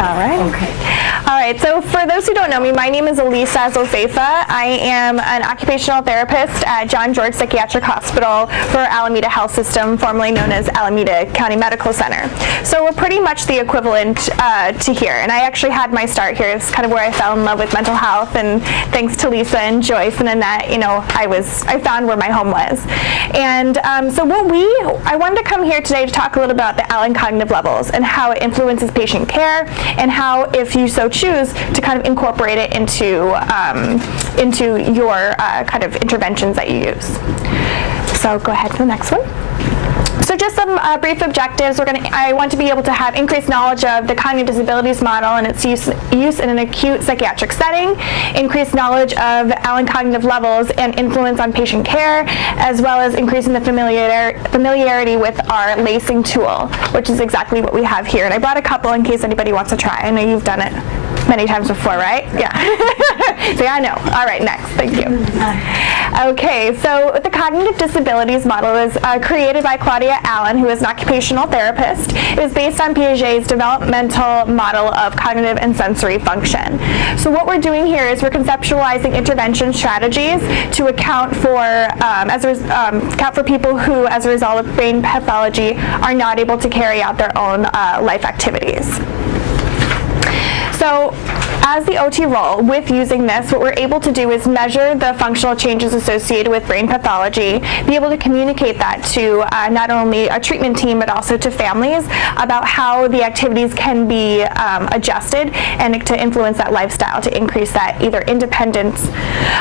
All right. Okay. All right, so for those who don't know me, my name is Elisa Zolfefa. I am an occupational therapist at John George Psychiatric Hospital for Alameda Health System, formerly known as Alameda County Medical Center. So we're pretty much the equivalent to here, and I actually had my start here. It's kind of where I fell in love with mental health, and thanks to Lisa and Joyce and Annette, you know, I found where my home was. And so I wanted to come here today to talk a little about the Allen Cognitive Levels and how it influences patient care, and how, if you so choose, to kind of incorporate it into your kind of interventions that you use. So go ahead to the next one. So just some brief objectives. I want to be able to have increased knowledge of the cognitive disabilities model and its use in an acute psychiatric setting, increased knowledge of Allen Cognitive Levels and influence on patient care, as well as increasing the familiarity with our lacing tool, which is exactly what we have here. And I brought a couple in case anybody wants to try. I know you've done it many times before, right? Yeah. So yeah, I know. All right, next. Thank you. Okay, so the cognitive disabilities model is created by Claudia Allen, who is an occupational therapist. It is based on Piaget's developmental model of cognitive and sensory function. So what we're doing here is we're conceptualizing intervention strategies to account for people who, as a result of brain pathology, are not able to carry out their own life activities. So as the OT role, with using this, what we're able to do is measure the functional changes associated with brain pathology, be able to communicate that to not only a treatment team but also to families about how the activities can be adjusted and to influence that lifestyle, to increase that either independence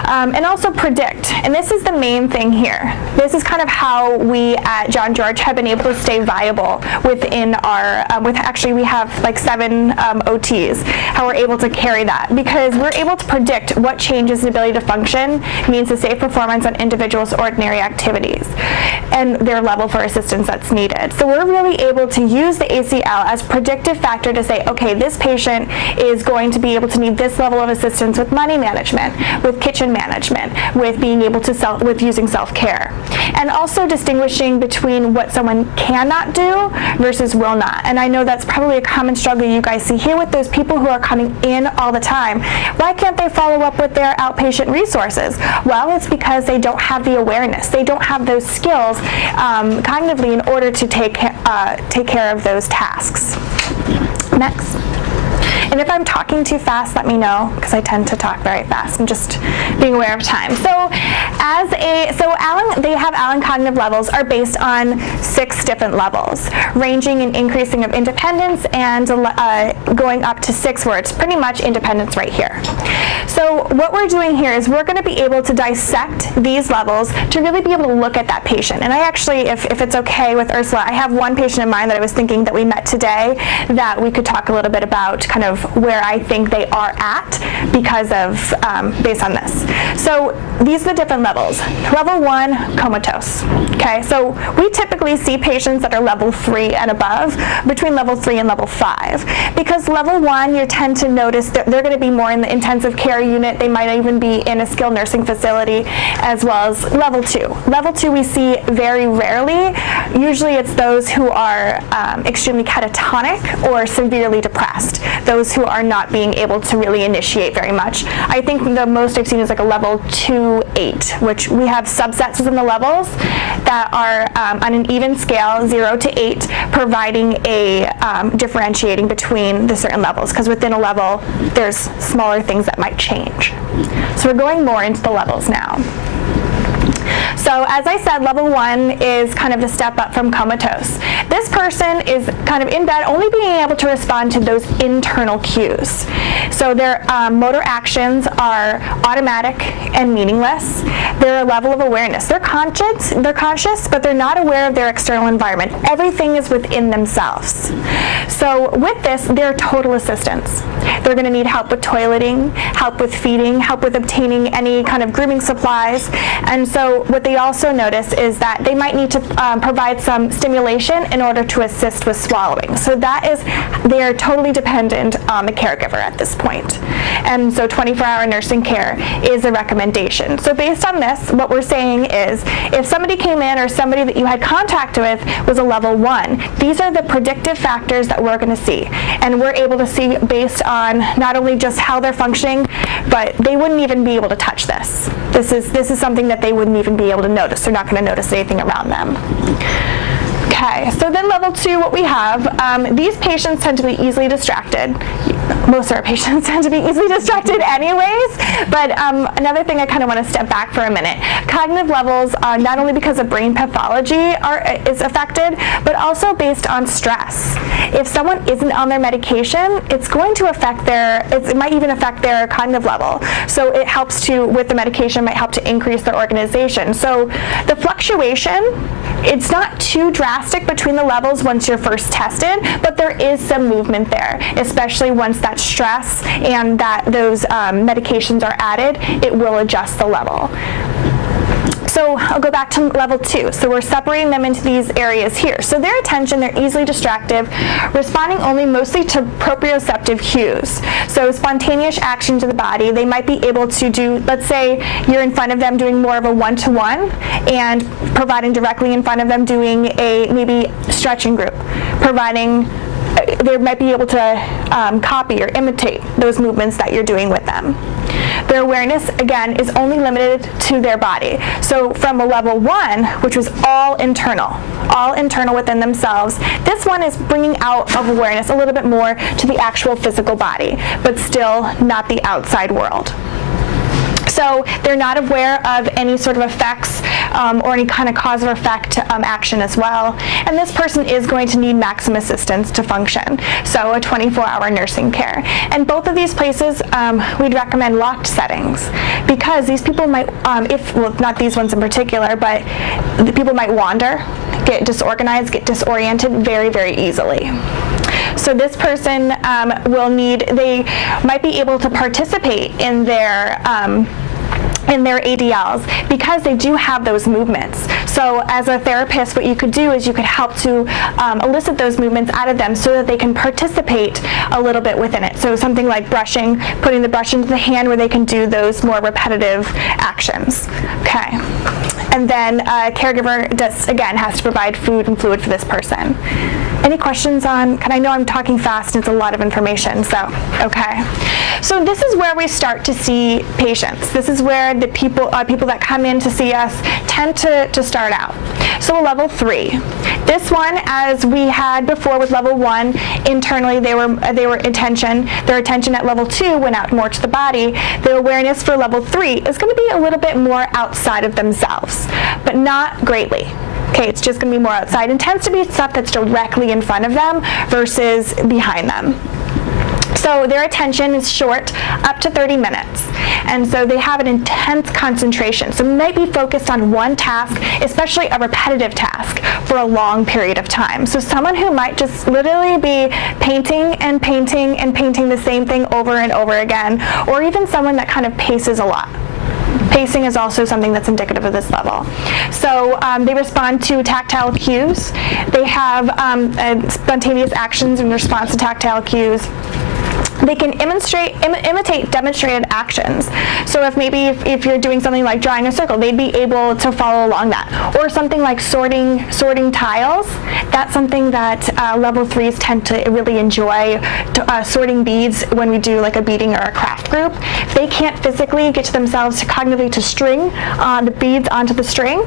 and also predict. And this is the main thing here. This is kind of how we at John George have been able to stay viable within our, we have like 7 OTs, how we're able to carry that, because we're able to predict what changes in ability to function means to safe performance on individuals' ordinary activities and their level for assistance that's needed. So we're really able to use the ACL as predictive factor to say, okay, this patient is going to be able to need this level of assistance with money management, with kitchen management, with being able to with using self-care, and also distinguishing between what someone cannot do versus will not. And I know that's probably a common struggle you guys see here with those people who are coming in all the time. Why can't they follow up with their outpatient resources? Well, it's because they don't have the awareness. They don't have those skills cognitively in order to take care of those tasks. Next. And if I'm talking too fast, let me know, because I tend to talk very fast. I'm just being aware of time. So they have Allen Cognitive Levels are based on 6 different levels, ranging in increasing of independence and going up to 6 where it's pretty much independence right here. So what we're doing here is we're going to be able to dissect these levels to really be able to look at that patient. And I actually, if it's okay with Ursula, I have one patient in mind that I was thinking that we met today that we could talk a little bit about kind of where I think they are at because of, based on this. So these are the different levels. Level 1, comatose. Okay, so we typically see patients that are level 3 and above, between level 3 and level 5. Because level 1, you tend to notice that they're going to be more in the intensive care unit. They might even be in a skilled nursing facility, as well as level 2. Level 2 we see very rarely. Usually it's those who are extremely catatonic or severely depressed, those who are not being able to really initiate very much. I think the most I've seen is like a level 2-8, which we have subsets within the levels that are on an even scale, 0 to 8, providing a differentiating between the certain levels, because within a level there's smaller things that might change. So we're going more into the levels now. So as I said, level 1 is kind of the step up from comatose. This person is kind of in bed, only being able to respond to those internal cues. So their motor actions are automatic and meaningless. Their level of awareness, they're conscious, but they're not aware of their external environment. Everything is within themselves. So with this, they're total assistance. They're going to need help with toileting, help with feeding, help with obtaining any kind of grooming supplies. And so what they also notice is that they might need to provide some stimulation in order to assist with swallowing. So they're totally dependent on the caregiver at this point. And so 24-hour nursing care is a recommendation. So based on this, what we're saying is if somebody came in or somebody that you had contact with was a level 1, these are the predictive factors that that we're going to see. And we're able to see based on not only just how they're functioning, but they wouldn't even be able to touch this. This is something that they wouldn't even be able to notice. They're not going to notice anything around them. Okay, so then level 2, what we have, these patients tend to be easily distracted. Most of our patients tend to be easily distracted anyways, but another thing I kind of want to step back for a minute. Cognitive levels, not only because of brain pathology is affected, but also based on stress. If someone isn't on their medication, it's going to affect it might even affect their cognitive level. So it helps with the medication, might help to increase their organization. So the fluctuation, it's not too drastic between the levels once you're first tested, but there is some movement there, especially once that stress and those medications are added, it will adjust the level. So I'll go back to level 2. So we're separating them into these areas here. So their attention, they're easily distractive, responding only mostly to proprioceptive cues. So spontaneous actions of the body, they might be able to do, let's say you're in front of them doing more of a one-to-one and providing directly in front of them doing a maybe stretching group, they might be able to copy or imitate those movements that you're doing with them. Their awareness, again, is only limited to their body. So from a level 1, which was all internal within themselves, this one is bringing out of awareness a little bit more to the actual physical body, but still not the outside world. So they're not aware of any sort of effects or any kind of cause or effect action as well. And this person is going to need maximum assistance to function, so a 24-hour nursing care. And both of these places, we'd recommend locked settings because these people might, not these ones in particular, but the people might wander, get disorganized, get disoriented very, very easily. So this person they might be able to participate in their ADLs because they do have those movements. So as a therapist, what you could do is you could help to elicit those movements out of them so that they can participate a little bit within it. So something like brushing, putting the brush into the hand where they can do those more repetitive actions. Okay. And then a caregiver has to provide food and fluid for this person. Any questions on, I know I'm talking fast, it's a lot of information, so, okay. So this is where we start to see patients. This is where the people that come in to see us tend to start out. So level 3. This one, as we had before with level 1, internally they were attention. Their attention at level 2 went out more to the body. Their awareness for level 3 is going to be a little bit more outside of themselves, but not greatly. Okay, it's just going to be more outside and tends to be stuff that's directly in front of them versus behind them. So their attention is short, up to 30 minutes. And so they have an intense concentration. So they might be focused on one task, especially a repetitive task, for a long period of time. So someone who might just literally be painting and painting and painting the same thing over and over again, or even someone that kind of paces a lot. Pacing is also something that's indicative of this level. So they respond to tactile cues. They have spontaneous actions in response to tactile cues. They can imitate demonstrated actions. So if you're doing something like drawing a circle, they'd be able to follow along that. Or something like sorting tiles. That's something that level 3s tend to really enjoy. Sorting beads when we do like a beading or a craft group. If they can't physically get to themselves to cognitively to string the beads onto the string,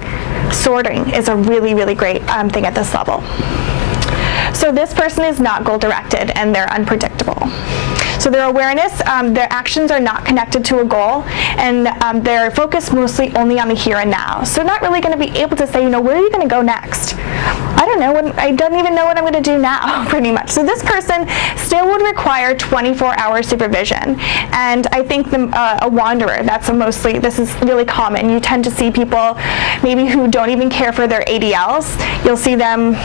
sorting is a really, really great thing at this level. So this person is not goal-directed and they're unpredictable. So their awareness, their actions are not connected to a goal, and they're focused mostly only on the here and now. So not really going to be able to say, where are you going to go next? I don't know. I don't even know what I'm going to do now, pretty much. So this person still would require 24-hour supervision. And I think a wanderer, this is really common. You tend to see people maybe who don't even care for their ADLs. You'll see them,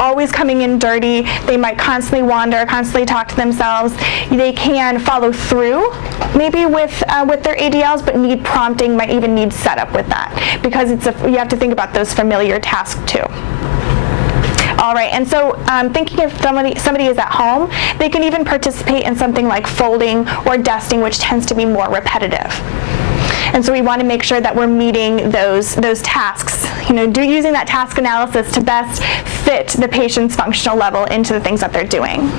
always coming in dirty. They might constantly wander, constantly talk to themselves. They can follow through maybe with their ADLs, but need prompting, might even need setup with that, because you have to think about those familiar tasks too. All right, and so thinking if somebody is at home, they can even participate in something like folding or dusting, which tends to be more repetitive. And so we want to make sure that we're meeting those tasks, using that task analysis to best fit the patient's functional level into the things that they're doing.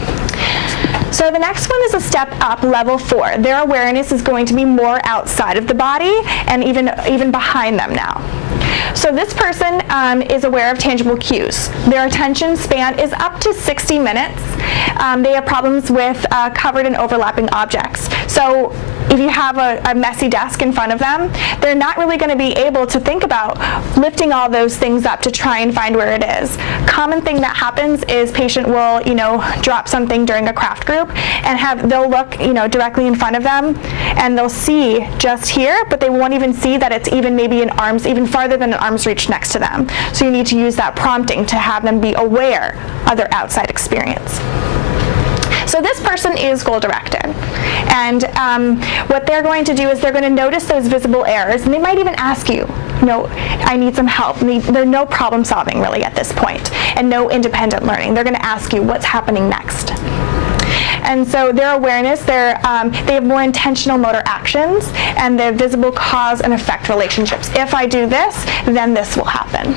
So the next one is a step up, level 4. Their awareness is going to be more outside of the body and even behind them now. So this person is aware of tangible cues. Their attention span is up to 60 minutes. They have problems with covered and overlapping objects. So if you have a messy desk in front of them, they're not really going to be able to think about lifting all those things up to try and find where it is. Common thing that happens is patient will, drop something during a craft group and they'll look, directly in front of them and they'll see just here, but they won't even see that it's even maybe even farther than an arm's reach next to them. So you need to use that prompting to have them be aware of their outside experience. So this person is goal-directed, and what they're going to do is they're going to notice those visible errors, and they might even ask you, I need some help. There's no problem solving really at this point, and no independent learning. They're going to ask you what's happening next. And so their awareness, they have more intentional motor actions, and their visible cause and effect relationships. If I do this, then this will happen.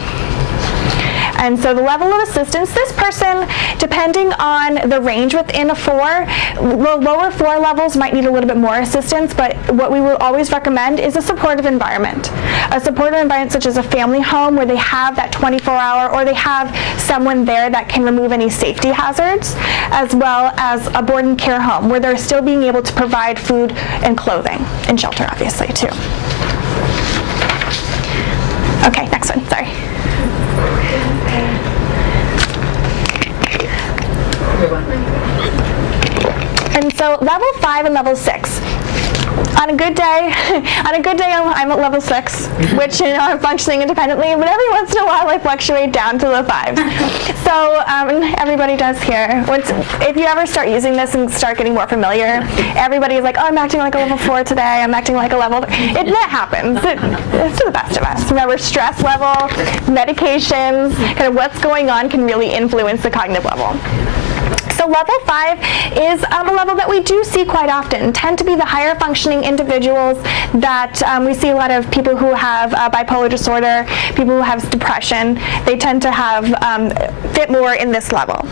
And so the level of assistance, this person, depending on the range within a 4, the lower 4 levels might need a little bit more assistance, but what we will always recommend is a supportive environment. A supportive environment such as a family home where they have that 24-hour, or they have someone there that can remove any safety hazards, as well as a board and care home where they're still being able to provide food and clothing and shelter, obviously, too. Okay, next one, sorry. And so level 5 and level 6. On a good day, I'm at level 6, which I'm functioning independently, but every once in a while I fluctuate down to the 5. So everybody does here. If you ever start using this and start getting more familiar, everybody's like, oh, I'm acting like a level 4 today, I'm acting like a level 3. That happens. It's to the best of us. Remember, stress level, medications, kind of what's going on can really influence the cognitive level. So level 5 is a level that we do see quite often, tend to be the higher functioning individuals that we see a lot of people who have bipolar disorder, people who have depression. They tend to fit more in this level.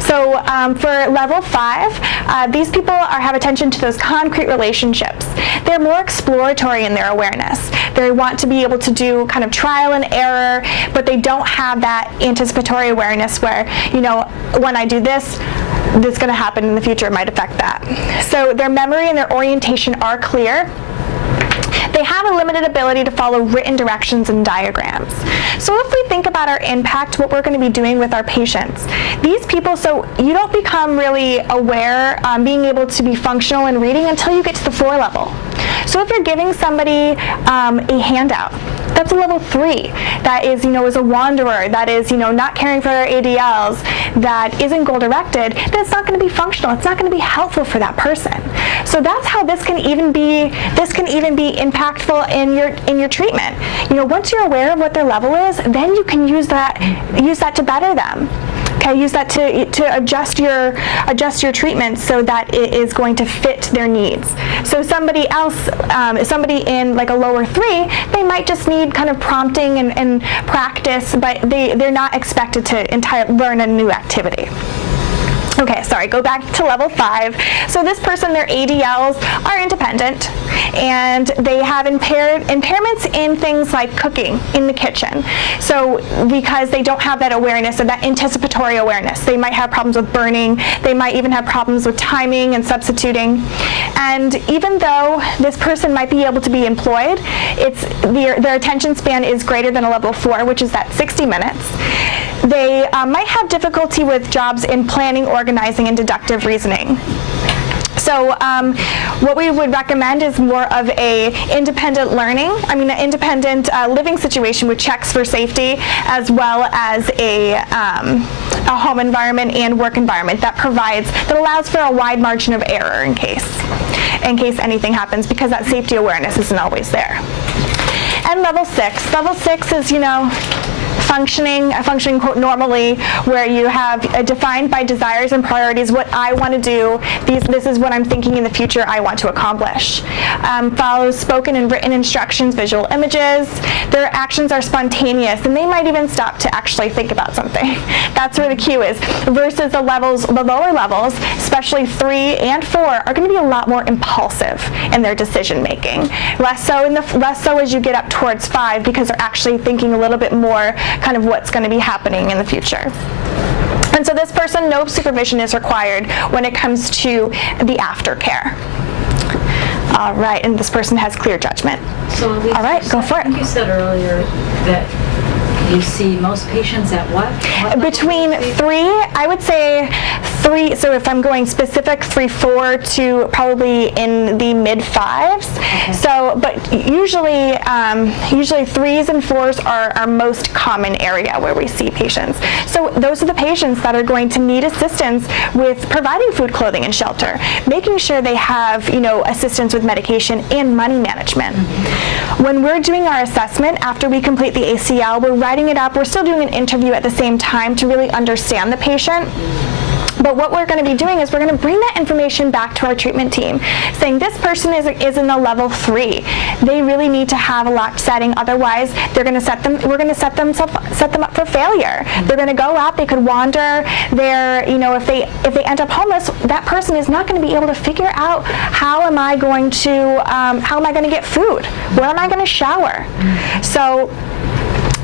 So for level 5, these people have attention to those concrete relationships. They're more exploratory in their awareness. They want to be able to do kind of trial and error, but they don't have that anticipatory awareness where, when I do this is going to happen in the future, it might affect that. So their memory and their orientation are clear. They have a limited ability to follow written directions and diagrams. So if we think about our impact, what we're going to be doing with our patients, these people, so you don't become really aware, being able to be functional in reading until you get to the 4 level. So if you're giving somebody a handout, that's a level 3. That is, is a wanderer, that is, not caring for their ADLs, that isn't goal-directed, that's not going to be functional. It's not going to be helpful for that person. So that's how this can even be impactful in your treatment. Once you're aware of what their level is, then you can use that to better them. Okay, use that to adjust your treatment so that it is going to fit their needs. So somebody else, somebody in like a lower 3, they might just need kind of prompting and practice, but they're not expected to learn a new activity. Okay, sorry, go back to level 5. So this person, their ADLs are independent, and they have impairments in things like cooking in the kitchen. So because they don't have that awareness or that anticipatory awareness, they might have problems with burning, they might even have problems with timing and substituting. And even though this person might be able to be employed, their attention span is greater than a level 4, which is that 60 minutes. They might have difficulty with jobs in planning, organizing, and deductive reasoning. So what we would recommend is more of an independent living situation with checks for safety, as well as a home environment and work environment that allows for a wide margin of error in case anything happens, because that safety awareness isn't always there. And level 6 is, functioning quote normally, where you have defined by desires and priorities what I want to do. This is what I'm thinking in the future I want to accomplish. Follows spoken and written instructions, visual images. Their actions are spontaneous, and they might even stop to actually think about something. That's where the cue is. Versus the lower levels, especially 3 and 4, are going to be a lot more impulsive in their decision making. Less so as you get up towards 5, because they're actually thinking a little bit more kind of what's going to be happening in the future. And so this person, no supervision is required when it comes to the aftercare. All right, and this person has clear judgment. So Elise, all right, go for it. You said earlier that you see most patients at what Between 3, I would say 3, so if I'm going specific, 3, 4 to probably in the mid 5s. Okay. So, but usually 3s and 4s are our most common area where we see patients. So those are the patients that are going to need assistance with providing food, clothing, and shelter, making sure they have, assistance with medication and money management. Mm-hmm. When we're doing our assessment after we complete the ACL, we're writing it up. We're still doing an interview at the same time to really understand the patient. But what we're going to be doing is we're going to bring that information back to our treatment team, saying this person is in a level 3. They really need to have a locked setting. Otherwise, we're going to set them up for failure. They're going to go out. They could wander. If they end up homeless, that person is not going to be able to figure out how am I going to get food? Where am I going to shower? So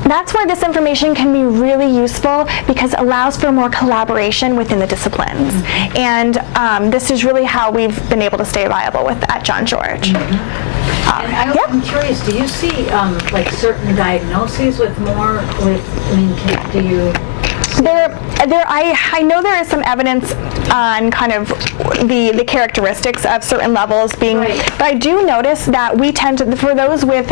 that's where this information can be really useful, because it allows for more collaboration within the disciplines. Mm-hmm. And this is really how we've been able to stay viable at John George. Mm-hmm. I'm curious, do you see certain diagnoses do you I know there is some evidence on kind of the characteristics of certain levels being, right. But I do notice that we tend to, for those with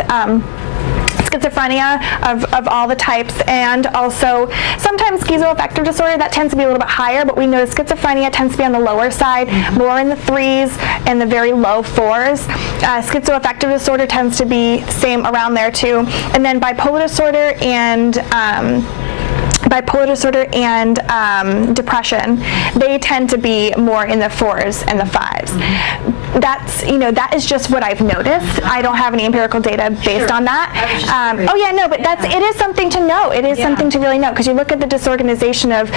schizophrenia of all the types, and also sometimes schizoaffective disorder, that tends to be a little bit higher, but we know schizophrenia tends to be on the lower side, mm-hmm. more in the 3s and the very low 4s. Schizoaffective disorder tends to be same around there too, and then bipolar disorder and depression, they tend to be more in the 4s and the 5s. Mm-hmm. That is just what I've noticed. I don't have any empirical data based on that. But it is something to know. It is something to really know, because you look at the disorganization of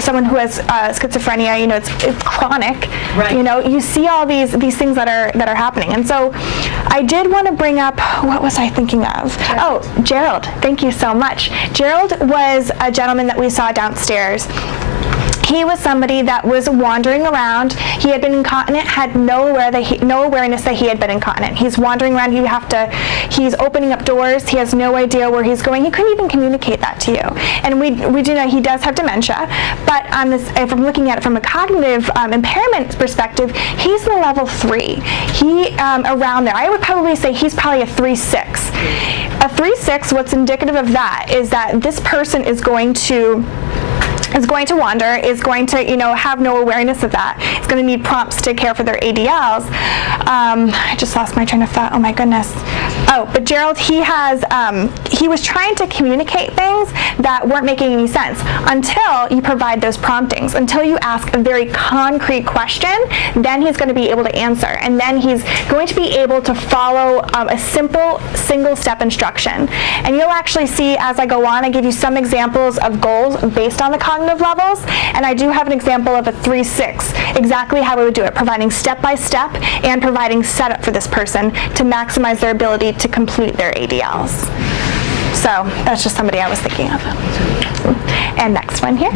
someone who has schizophrenia. It's chronic. Right. You see all these things that are happening. And so, I did want to bring up, what was I thinking of? Sure. Oh, Gerald. Thank you so much. Gerald was a gentleman that we saw downstairs. He was somebody that was wandering around. He had been incontinent, had no awareness that he had been incontinent. He's wandering around. He's opening up doors. He has no idea where he's going. He couldn't even communicate that to you. And we do know he does have dementia. But if I'm looking at it from a cognitive impairment perspective, he's in a level 3. He around there. I would probably say he's probably a 3-6. A 3-6. What's indicative of that is that this person is going to wander, is going to, have no awareness of that. It's going to need prompts to care for their ADLs. I just lost my train of thought. Oh my goodness. Oh, but Gerald, he was trying to communicate things that weren't making any sense until you provide those promptings, until you ask a very concrete question. Then he's going to be able to answer, and then he's going to be able to follow a simple single-step instruction. And you'll actually see as I go on, I give you some examples of goals based on the cognitive levels, and I do have an example of a 3-6, exactly how we would do it, providing step-by-step and providing setup for this person to maximize their ability to complete their ADLs. So that's just somebody I was thinking of. And next one here.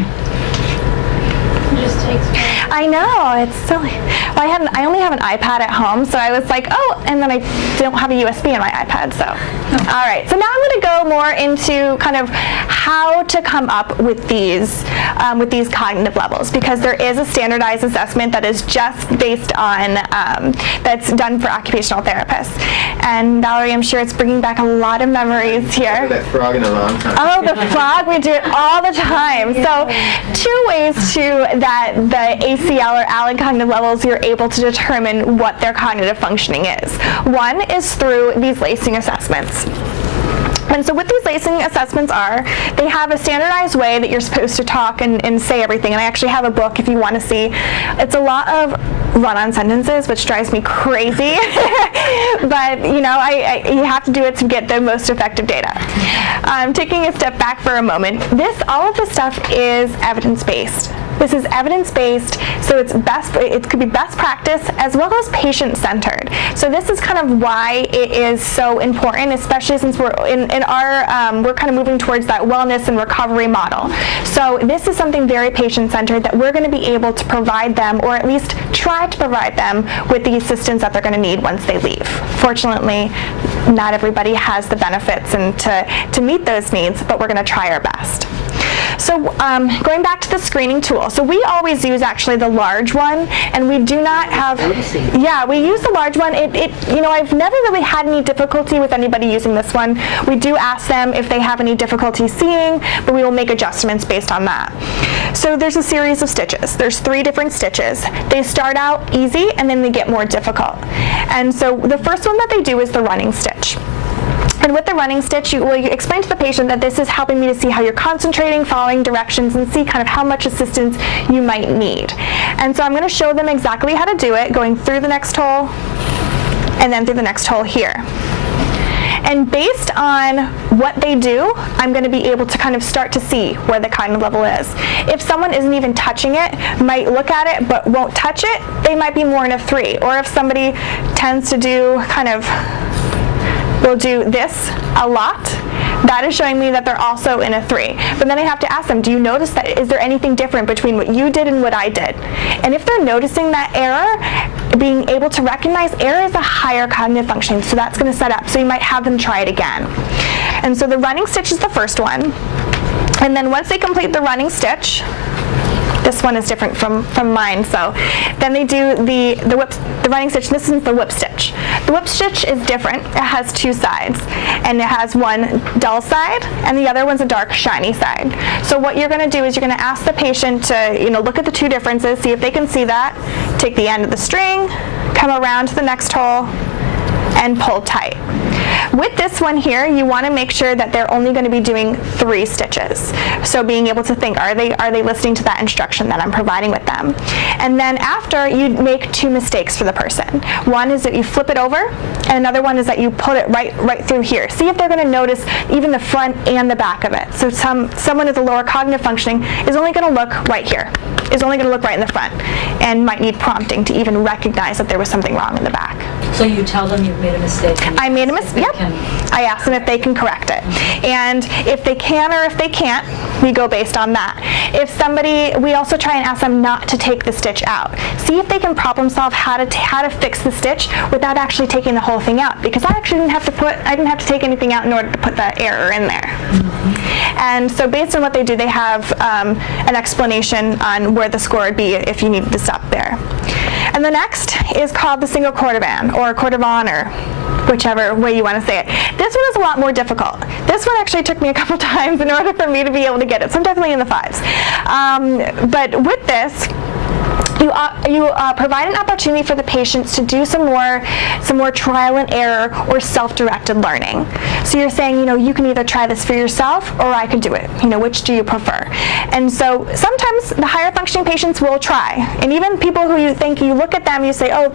Just takes I know, it's silly. Well, I only have an iPad at home, so I was like, and then I don't have a USB in my iPad, so. All right, so now I'm going to go more into kind of how to come up with these cognitive levels, because there is a standardized assessment that is just based on, that's done for occupational therapists. And Valerie, I'm sure it's bringing back a lot of memories here. That frog in a long time. Oh, the frog, we do it all the time. So 2 ways to that the ACL or Allen cognitive levels, you're able to determine what their cognitive functioning is. One is through these lacing assessments. And so what these lacing assessments are, they have a standardized way that you're supposed to talk and say everything. And I actually have a book if you want to see. It's a lot of run-on sentences, which drives me crazy. But, you know, you have to do it to get the most effective data. Taking a step back for a moment, all of this stuff is evidence-based. This is evidence-based, so it could be best practice as well as patient-centered. So this is kind of why it is so important, especially since we're we're kind of moving towards that wellness and recovery model. So this is something very patient-centered that we're going to be able to provide them, or at least try to provide them, with the assistance that they're going to need once they leave. Fortunately, not everybody has the benefits and to meet those needs, but we're going to try our best. So going back to the screening tool, so we always use actually the large one, and we do not have, yeah, we use the large one. You know, I've never really had any difficulty with anybody using this one. We do ask them if they have any difficulty seeing, but we will make adjustments based on that. So there's a series of stitches. There's 3 different stitches. They start out easy, and then they get more difficult. And so the first one that they do is the running stitch. And with the running stitch, you explain to the patient that this is helping me to see how you're concentrating, following directions, and see kind of how much assistance you might need. And so I'm going to show them exactly how to do it, going through the next hole and then through the next hole here. And based on what they do, I'm going to be able to kind of start to see where the cognitive level is. If someone isn't even touching it, might look at it but won't touch it, they might be more in a 3. Or if somebody tends to do will do this a lot, that is showing me that they're also in a 3. But then I have to ask them, do you notice that? Is there anything different between what you did and what I did? And if they're noticing that error, being able to recognize error is a higher cognitive function, so that's going to set up. So you might have them try it again. And so the running stitch is the first one. And then once they complete the running stitch, this one is different from mine. So then they do the running stitch. This is the whip stitch. The whip stitch is different. It has 2 sides, and it has one dull side, and the other one's a dark, shiny side. So what you're going to do is you're going to ask the patient to, look at the 2 differences, see if they can see that. Take the end of the string, come around to the next hole, and pull tight. With this one here, you want to make sure that they're only going to be doing 3 stitches. So being able to think, are they listening to that instruction that I'm providing with them? And then after, you make 2 mistakes for the person. One is that you flip it over, and another one is that you put it right through here. See if they're going to notice even the front and the back of it. So someone with a lower cognitive functioning is only going to look right here, is only going to look right in the front, and might need prompting to even recognize that there was something wrong in the back. So you tell them you've made a mistake? I made a mistake, yep. I ask them if they can correct it. And if they can or if they can't, we go based on that. We also try and ask them not to take the stitch out. See if they can problem solve how to fix the stitch without actually taking the whole thing out, because I actually didn't have to take anything out in order to put that error in there. Mm-hmm. And so based on what they do, they have an explanation on where the score would be if you needed to stop there. And the next is called the single cordovan, or cordovan, or whichever way you want to say it. This one is a lot more difficult. This one actually took me a couple times in order for me to be able to get it, so I'm definitely in the 5s. But with this, you provide an opportunity for the patients to do some more trial and error or self-directed learning. So you're saying, you can either try this for yourself or I could do it. Which do you prefer? And so sometimes the higher functioning patients will try. And even people who you look at them, you say, oh,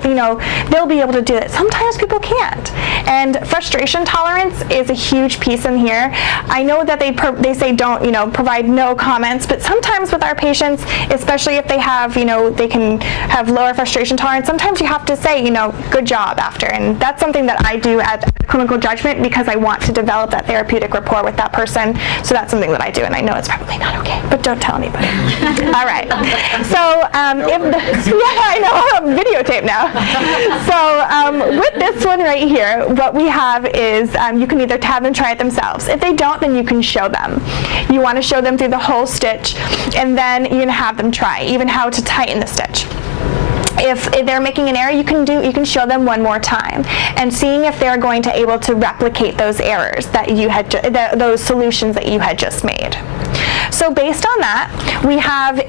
they'll be able to do it. Sometimes people can't. And frustration tolerance is a huge piece in here. I know that they say don't, provide no comments, but sometimes with our patients, especially if they have, they can have lower frustration tolerance, sometimes you have to say, good job after. And that's something that I do at clinical judgment because I want to develop that therapeutic rapport with that person. So that's something that I do, and I know it's probably not okay, but don't tell anybody. All right. So I know, I'm videotape now. So with this one right here, what we have is you can either have them try it themselves. If they don't, then you can show them. You want to show them through the whole stitch, and then you're going to have them try even how to tighten the stitch. If they're making an error, you can show them one more time, and seeing if they're going to able to replicate those errors that you had, those solutions that you had just made. So based on that, we have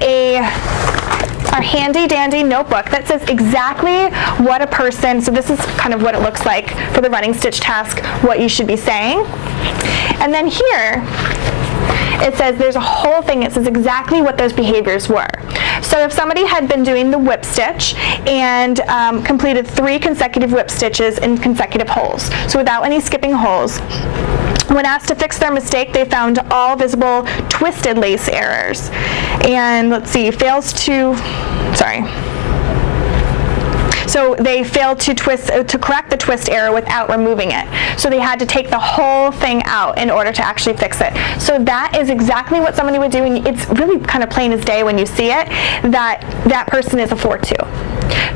our handy dandy notebook that says exactly what a person, so this is kind of what it looks like for the running stitch task, what you should be saying. And then here, it says there's a whole thing. It says exactly what those behaviors were. So if somebody had been doing the whip stitch and completed 3 consecutive whip stitches in consecutive holes, so without any skipping holes, when asked to fix their mistake, they found all visible twisted lace errors. And let's see, So they failed to correct the twist error without removing it. So they had to take the whole thing out in order to actually fix it. So that is exactly what somebody would do, and it's really kind of plain as day when you see it, that person is a 4-2.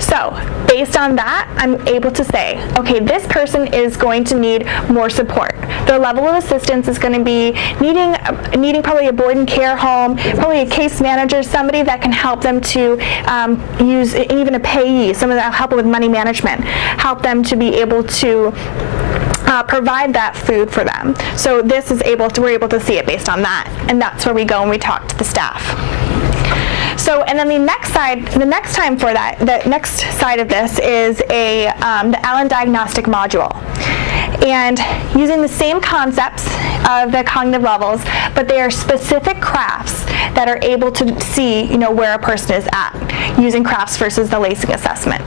So based on that, I'm able to say, okay, this person is going to need more support. Their level of assistance is going to be needing probably a board and care home, probably a case manager, somebody that can help them to use even a payee, someone that will help with money management, help them to be able to provide that food for them. So we're able to see it based on that, and that's where we go and we talk to the staff. So, and then the next side of this is the Allen Diagnostic Module. And using the same concepts of the cognitive levels, but they are specific crafts that are able to see, where a person is at, using crafts versus the lacing assessment.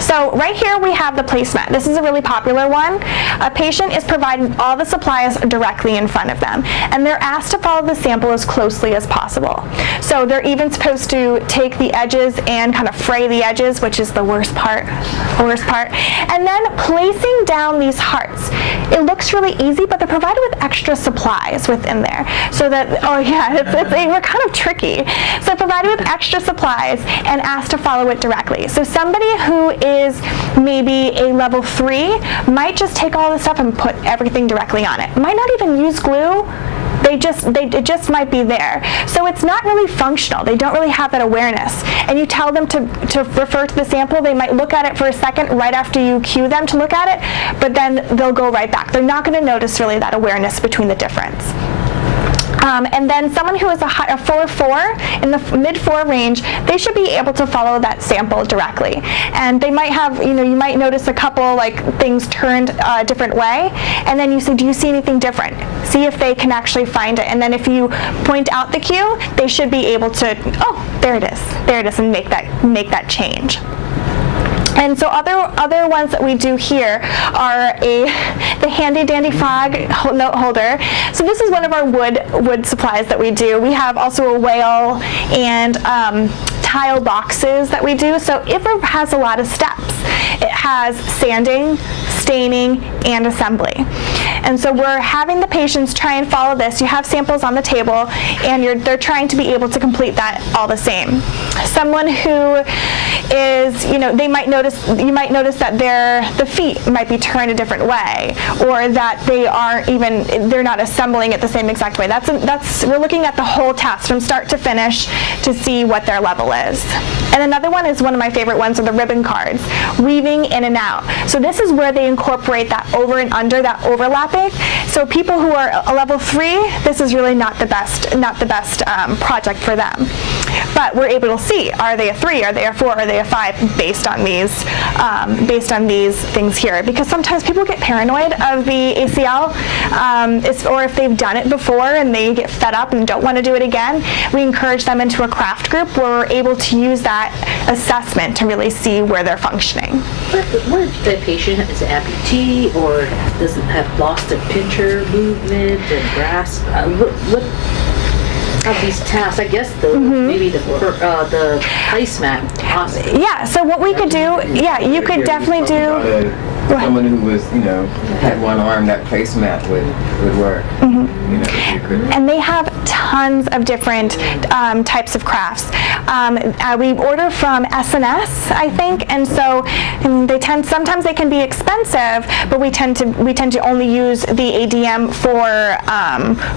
So right here we have the placemat. This is a really popular one. A patient is provided all the supplies directly in front of them, and they're asked to follow the sample as closely as possible. So they're even supposed to take the edges and kind of fray the edges, which is the worst part. And then placing down these hearts. It looks really easy, but they're provided with extra supplies within there. So that, we're kind of tricky. So provided with extra supplies and asked to follow it directly. So somebody who is maybe a level 3 might just take all the stuff and put everything directly on it. Might not even use glue. It just might be there. So it's not really functional. They don't really have that awareness. And you tell them to refer to the sample. They might look at it for a second right after you cue them to look at it, but then they'll go right back. They're not going to notice really that awareness between the difference. And then someone who is a 4-4 in the mid-4 range, they should be able to follow that sample directly. And they might have, you might notice a couple things turned a different way, and then you say, do you see anything different? See if they can actually find it. And then if you point out the cue, they should be able to, oh, there it is, and make that change. And so other ones that we do here are the handy dandy frog note holder. So this is one of our wood supplies that we do. We have also a whale and tile boxes that we do. So IFRA has a lot of steps. It has sanding, staining, and assembly. And so we're having the patients try and follow this. You have samples on the table, and they're trying to be able to complete that all the same. Someone who is, you might notice that the feet might be turned a different way, or that they're not assembling it the same exact way. We're looking at the whole task from start to finish to see what their level is. And another one is one of my favorite ones are the ribbon cards, weaving in and out. So this is where they incorporate that over and under, that overlapping. So people who are a level 3, this is really not the best project for them. But we're able to see, are they a 3, are they a 4, are they a 5, based on these things here. Because sometimes people get paranoid of the ACL, or if they've done it before and they get fed up and don't want to do it again, we encourage them into a craft group where we're able to use that assessment to really see where they're functioning. What if the patient is an amputee or doesn't have lost a pincher movement and grasp? What of these tasks, I guess maybe the placemat possibly. Yeah, so what we could do, you could definitely do. Someone who was, had one arm, that placemat would work. And they have tons of different types of crafts. We order from SNS, I think, and so sometimes they can be expensive, but we tend to only use the ADM for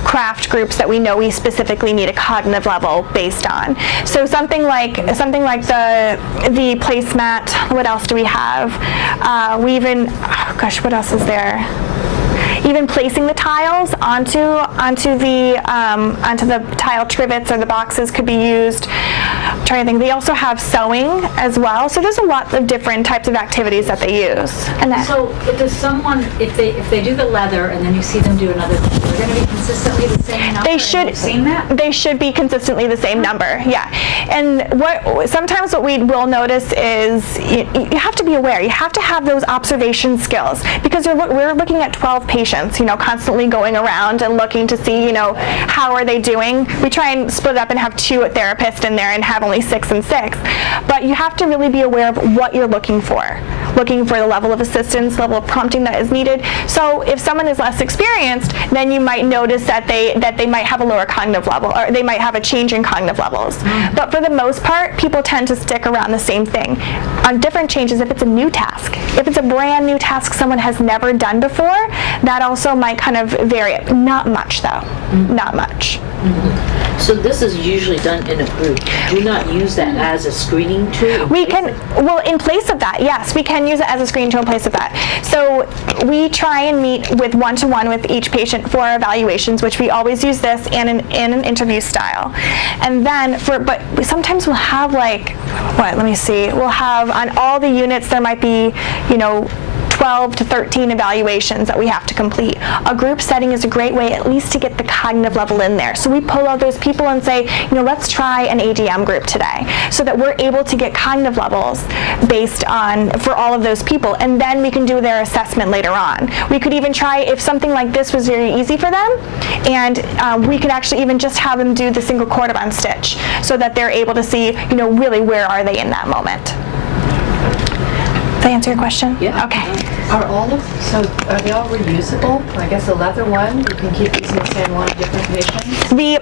craft groups that we know we specifically need a cognitive level based on. So something like the placemat. What else do we have? What else is there? Even placing the tiles onto the tile trivets or the boxes could be used. trying to think, they also have sewing as well. So there's a lot of different types of activities that they use. And that, So does someone, if they do the leather and then you see them do another, they're going to be consistently the same number? they And should you've seen that? They should be consistently the same number, yeah. And sometimes what we will notice is you have to be aware. You have to have those observation skills because we're looking at 12 patients, constantly going around and looking to see, how are they doing. We try and split up and have 2 therapists in there and have only 6 and 6. But you have to really be aware of what you're looking for the level of assistance, level of prompting that is needed. So if someone is less experienced, then you might notice that they might have a lower cognitive level, or they might have a change in cognitive levels. But for the most part, people tend to stick around the same thing. On different changes, if it's a new task, if it's a brand new task someone has never done before, that also might kind of vary. Not much though, not much. So this is usually done in a group. Do not use that as a screening tool? We can, well, in place of that, yes, we can use it as a screening tool in place of that. So we try and meet with one-to-one with each patient for our evaluations, which we always use this in an interview style. And then but sometimes we'll have we'll have on all the units there might be, 12 to 13 evaluations that we have to complete. A group setting is a great way at least to get the cognitive level in there. So we pull out those people and say, let's try an ADM group today so that we're able to get cognitive levels based on for all of those people, and then we can do their assessment later on. We could even try if something like this was very easy for them, and we could actually even just have them do the single cordon stitch so that they're able to see, really where are they in that moment. Did I answer your question? Yeah. Okay. Are they all reusable? I guess the leather one, you can keep using the same one in different patients? The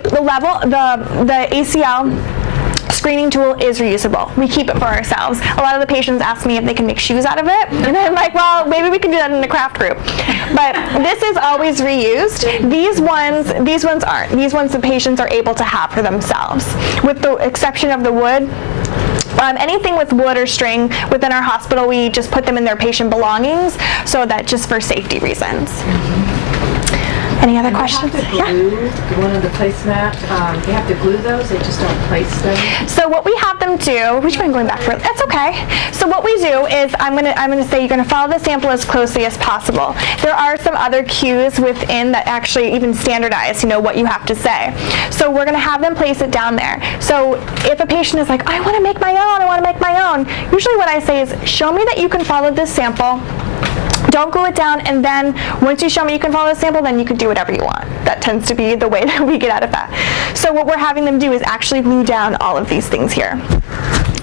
ACL screening tool is reusable. We keep it for ourselves. A lot of the patients ask me if they can make shoes out of it, and I'm like, well, maybe we can do that in the craft group. But this is always reused. These ones aren't. These ones the patients are able to have for themselves, with the exception of the wood. Anything with wood or string within our hospital, we just put them in their patient belongings, so that just for safety reasons. Any other questions? You have to glue one of the placemat. You have to glue those. They just don't place them. So what we have them do, which one going back for? That's okay. So what we do is I'm gonna say you're gonna follow the sample as closely as possible. There are some other cues within that actually even standardize, what you have to say. So we're gonna have them place it down there. So if a patient is like, I want to make my own, usually what I say is, show me that you can follow this sample. Don't glue it down, and then once you show me you can follow the sample, then you can do whatever you want. That tends to be the way that we get out of that. So what we're having them do is actually glue down all of these things here.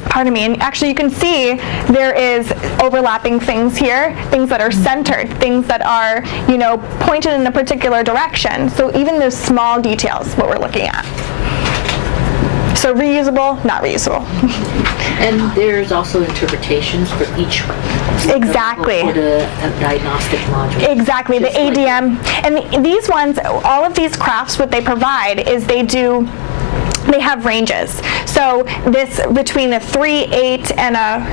Pardon me, and actually you can see there is overlapping things here, things that are centered, things that are, pointed in a particular direction. So even those small details, what we're looking at. So reusable, not reusable. And there's also interpretations for each Exactly. for the diagnostic module. Exactly, the Just like- ADM. And these ones, all of these crafts, what they provide is they have ranges. So this between a 3/8 and a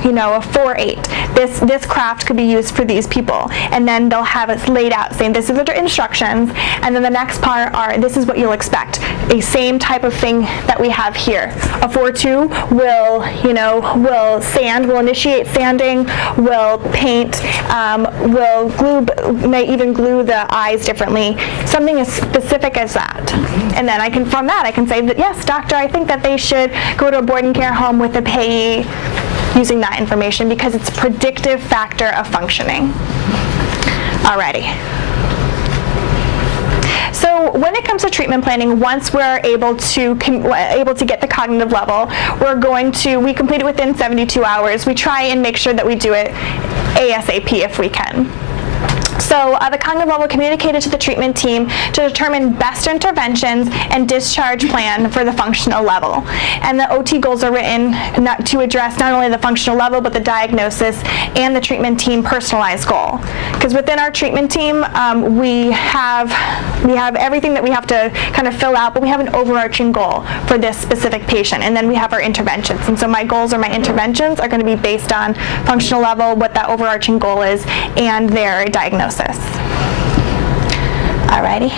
4/8. This craft could be used for these people, and then they'll have it laid out saying this is the instructions, and then the next part are this is what you'll expect. A same type of thing that we have here. A 4/2 will sand, will initiate sanding, will paint, will glue, may even glue the eyes differently. Something as specific as that. And then from that I can say that yes, doctor, I think that they should go to a boarding care home with a payee using that information because it's a predictive factor of functioning. Alrighty. So when it comes to treatment planning, once we're able to get the cognitive level, we complete it within 72 hours. We try and make sure that we do it ASAP if we can. So the cognitive level communicated to the treatment team to determine best interventions and discharge plan for the functional level. And the OT goals are written to address not only the functional level, but the diagnosis and the treatment team personalized goal. Because within our treatment team, we have everything that we have to kind of fill out, but we have an overarching goal for this specific patient. And then we have our interventions. And so my goals or my interventions are going to be based on functional level, what that overarching goal is, and their diagnosis. Alrighty.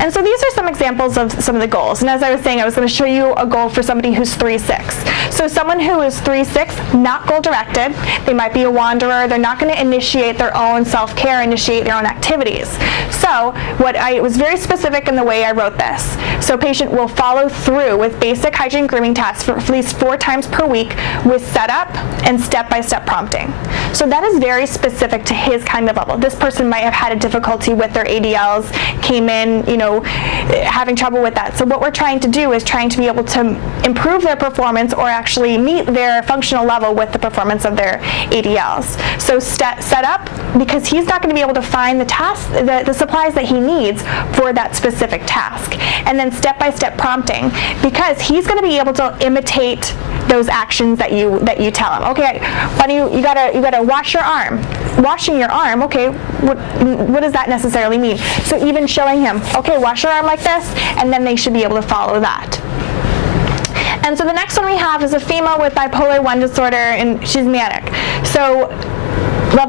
And And so these are some examples of some of the goals. And as I was saying, I was going to show you a goal for somebody who's 3-6. So someone who is 3-6, not goal-directed, they might be a wanderer, they're not going to initiate their own self-care, initiate their own activities. So it was very specific in the way I wrote this. So patient will follow through with basic hygiene grooming tasks for at least 4 times per week with setup and step-by-step prompting. So that is very specific to his cognitive level. This person might have had a difficulty with their ADLs, came in, having trouble with that. So what we're trying to do is trying to be able to improve their performance or actually meet their functional level with the performance of their ADLs. So set up, because he's not going to be able to find the supplies that he needs for that specific task. And then step-by-step prompting, because he's going to be able to imitate those actions that you tell him. Okay, buddy, you gotta wash your arm. Washing your arm, okay, what does that necessarily mean? So even showing him, okay, wash your arm like this, and then they should be able to follow that. And so the next one we have is a female with bipolar 1 disorder, and she's manic. So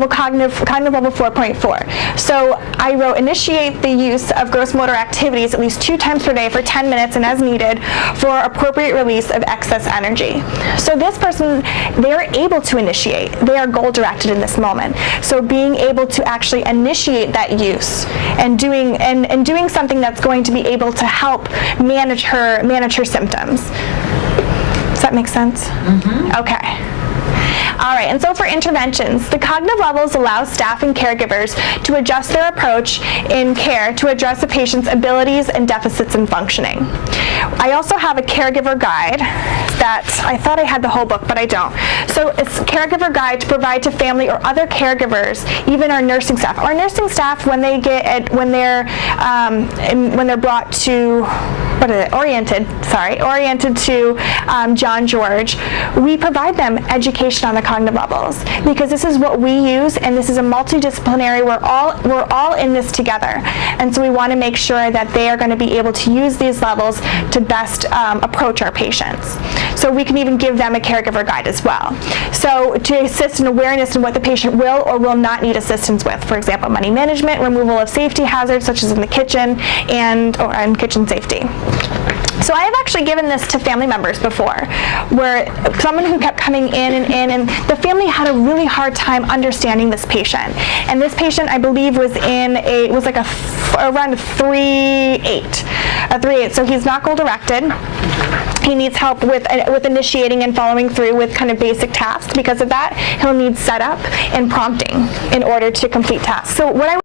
cognitive level 4.4. So I wrote, initiate the use of gross motor activities at least 2 times per day for 10 minutes and as needed for appropriate release of excess energy. So this person, they're able to initiate. They are goal directed in this moment. So being able to actually initiate that use and doing something that's going to be able to help manage her symptoms. Does that make sense? Mm-hmm. Okay. All right, and so for interventions, the cognitive levels allow staff and caregivers to adjust their approach in care to address a patient's abilities and deficits in functioning. I also have a caregiver guide that I thought I had the whole book, but I don't. So it's a caregiver guide to provide to family or other caregivers, even our nursing staff. Our nursing staff, when they're brought to oriented to John George, we provide them education on the cognitive levels, because this is what we use, and this is a multidisciplinary, we're all in this together, and so we want to make sure that they are going to be able to use these levels to best approach our patients. So we can even give them a caregiver guide as well. So to assist in awareness in what the patient will or will not need assistance with, for example, money management, removal of safety hazards such as in the kitchen and kitchen safety. So I have actually given this to family members before, where someone who kept coming in, and the family had a really hard time understanding this patient. And this patient, I believe, was around a 3-8. So he's not goal-directed. He needs help with initiating and following through with kind of basic tasks. Because of that, he'll need setup and prompting in order to complete tasks. So what I